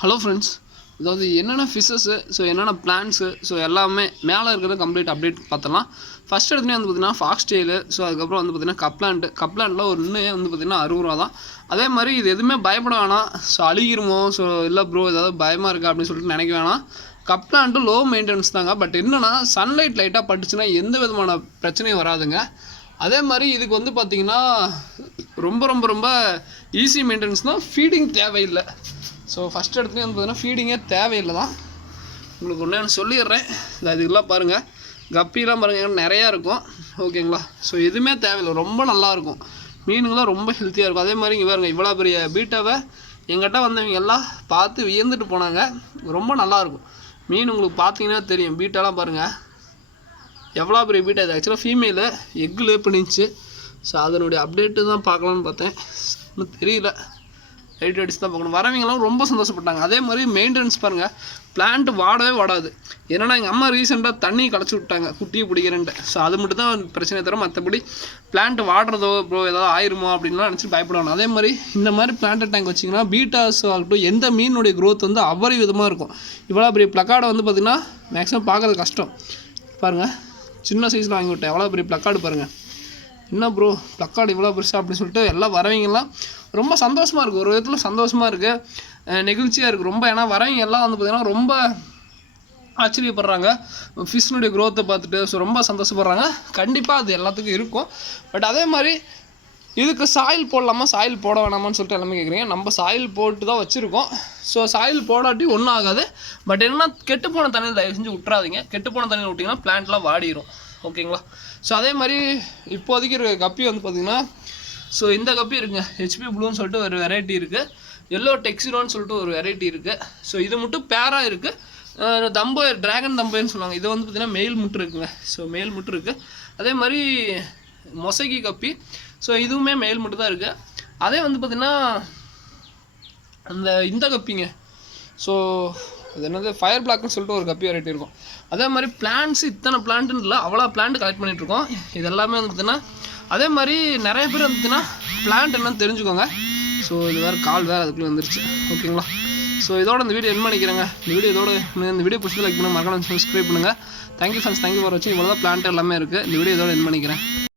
Hello friends, அதாவது என்னென்ன fishes, so என்னென்ன பிளான்ஸு, ஸோ எல்லாமே மேலே இருக்கிறது கம்ப்ளீட் அப்டேட் பார்த்துடலாம். ஃபஸ்ட் எடுத்துனே வந்து பார்த்திங்கன்னா ஃபாக்ஸ் டெயிலு, ஸோ அதுக்கப்புறம் வந்து பார்த்திங்கன்னா கப்லாண்டில் ஒரு இன்னும் வந்து பார்த்திங்கன்னா 60 ரூபா தான். அதே மாதிரி இது எதுவுமே பயப்பட வேணாம், ஸோ அழுகிருமோ, ஸோ இல்லை ப்ரோ ஏதாவது பயமாக இருக்கா அப்படின்னு சொல்லிட்டு நினைக்க வேணாம். கப்லாண்ட்டு லோ மெயின்டெனன்ஸ் தாங்க. பட் என்னென்னா சன்லைட் லைட்டாக பட்டுச்சுன்னா எந்த விதமான பிரச்சனையும் வராதுங்க. அதே மாதிரி இதுக்கு வந்து பார்த்திங்கன்னா ரொம்ப ரொம்ப ரொம்ப ஈஸி மெயின்டெனன்ஸ் தான், ஃபீடிங் தேவையில்லை. ஸோ ஃபஸ்ட் இடத்துலேயும் வந்து பார்த்தீங்கன்னா ஃபீடிங்கே தேவையில்லை தான். உங்களுக்கு ஒன்று சொல்லிடுறேன், இதுக்கெல்லாம் பாருங்கள், கப்பிலாம் பாருங்கள் நிறையா இருக்கும், ஓகேங்களா. ஸோ எதுவுமே தேவையில்லை, ரொம்ப நல்லாயிருக்கும், மீனுங்களாம் ரொம்ப ஹெல்த்தியாக இருக்கும். அதே மாதிரி இங்கே பாருங்கள், இவ்வளோ பெரிய பீட்டாவை எங்கிட்ட வந்தவங்க எல்லாம் பார்த்து வியந்துட்டு போனாங்க. ரொம்ப நல்லாயிருக்கும் மீன், உங்களுக்கு பார்த்தீங்கன்னா தெரியும். பீட்டாலாம் பாருங்கள் எவ்வளோ பெரிய பீட்டா. இது ஆக்சுவலாக ஃபீமேலு எக்கு லே பண்ணிச்சு. ஸோ அதனுடைய அப்டேட்டு தான் பார்க்கலான்னு பார்த்தேன், இன்னும் தெரியல. லைட் அடிச்சு தான் பார்க்கணும். வரவங்களாம் ரொம்ப சந்தோஷப்பட்டாங்க. அதே மாதிரி மெயின்டெனன்ஸ் பாருங்கள், பிளான்ட் வாடவே வாடாது. ஏன்னா எங்கள் அம்மா ரீசெண்டாக தண்ணி கலச்சி விட்டாங்க குட்டியை பிடிக்கிறேன்ட்டு. ஸோ அது மட்டும் தான் பிரச்சனை தரும். மற்றபடி பிளான்ட் வாடுறதோ ப்ரோ ஏதாவது ஆயிருமோ அப்படின்லாம் நினச்சி பயப்படணும். அதே மாதிரி இந்த மாதிரி பிளான்ட் டேங்க் வச்சிங்கன்னா பீட்டாஸ் ஆகட்டும், எந்த மீனுடைய க்ரோத் வந்து அவ்வளவு விதமாக இருக்கும். இவ்வளோ பெரிய ப்ளக்கார்டை வந்து பார்த்திங்கன்னா மேக்ஸிமம் பார்க்குறது கஷ்டம். பாருங்கள், சின்ன சைஸில் வாங்கி விட்டேன், எவ்வளோ பெரிய ப்ளக்கார்டு பாருங்கள். என்ன ப்ரோ ப்ளக்கார்டு இவ்வளோ பெருசாக அப்படின்னு சொல்லிட்டு எல்லாம் வரவங்கெல்லாம் ரொம்ப சந்தோஷமாக இருக்குது. ஒரு விதத்தில் சந்தோஷமாக இருக்குது, நெகிழ்ச்சியாக இருக்குது ரொம்ப. ஏன்னா வரவங்க எல்லாம் வந்து பார்த்திங்கன்னா ரொம்ப ஆச்சரியப்படுறாங்க ஃபிஷ்னுடைய க்ரோத்தை பார்த்துட்டு. ஸோ ரொம்ப சந்தோஷப்படுறாங்க. கண்டிப்பாக அது எல்லாத்துக்கும் இருக்கும். பட் அதே மாதிரி இதுக்கு சாயில் போடலாமா, சாயில் போட வேணாமான்னு சொல்லிட்டு எல்லாமே கேட்குறீங்க. நம்ம சாயில் போட்டு தான் வச்சுருக்கோம். ஸோ சாயில் போடாட்டி ஒன்றும் ஆகாது. பட் என்னன்னா கெட்டுப்போன தண்ணியில் தயவு செஞ்சு விட்றாதீங்க. கெட்டுப்போன தண்ணியில் விட்டிங்கன்னா பிளான்ட்லாம் வாடிடும், ஓகேங்களா. ஸோ அதே மாதிரி இப்போதைக்கு இருக்க கப்பி வந்து பார்த்திங்கன்னா, ஸோ இந்த கப்பி இருக்குங்க, ஹெச்பி ப்ளூன்னு சொல்லிட்டு ஒரு வெரைட்டி இருக்குது, எல்லோ டெக்ஸிரோன்னு சொல்லிட்டு ஒரு வெரைட்டி இருக்குது. ஸோ இது மட்டும் பேராக இருக்குது. தம்போயர், ட்ராகன் தம்போயர்னு சொல்லுவாங்க. இது வந்து பார்த்திங்கன்னா மெயில் முட்டு இருக்குங்க. ஸோ மெயில் முட்டு இருக்குது. அதே மாதிரி மொசைக்கி கப்பி, ஸோ இதுவுமே மெயில் முட்டு தான் இருக்குது. அதே வந்து பார்த்திங்கன்னா இந்த கப்பிங்க, ஸோ அது என்னது ஃபயர் பிளாக்னு சொல்லிட்டு ஒரு கப்பி வெரைட்டி இருக்கும். அதே மாதிரி பிளான்ட்ஸ் இத்தனை பிளான்ட்டுன்னு இல்லை, அவ்வளோ பிளான்ட் கலெக்ட் பண்ணிகிட்ருக்கோம். இது எல்லாமே வந்து பார்த்திங்கன்னா அதே மாதிரி நிறைய பேர் வந்துச்சுன்னா பிளான்ட் என்னன்னு தெரிஞ்சுக்கோங்க. ஸோ இது வேறு கால் வேறு அதுக்குள்ளே வந்துருச்சு, ஓகேங்களா. ஸோ இதோட இந்த வீடியோ என் பண்ணிக்கிறேங்க. இந்த வீடியோ பிடிச்சி லைக் பண்ணுங்கள், மறக்காம சப்ஸ்கிரைப் பண்ணுங்கள். தேங்க்யூ ஃப்ரெண்ட்ஸ், தேங்க்யூ ஃபார் வாட்சிங். இவ்வளோ தான் பிளான்ட் எல்லாமே இருக்குது. இந்த வீடியோ இதோட என் பண்ணிக்கிறேன்.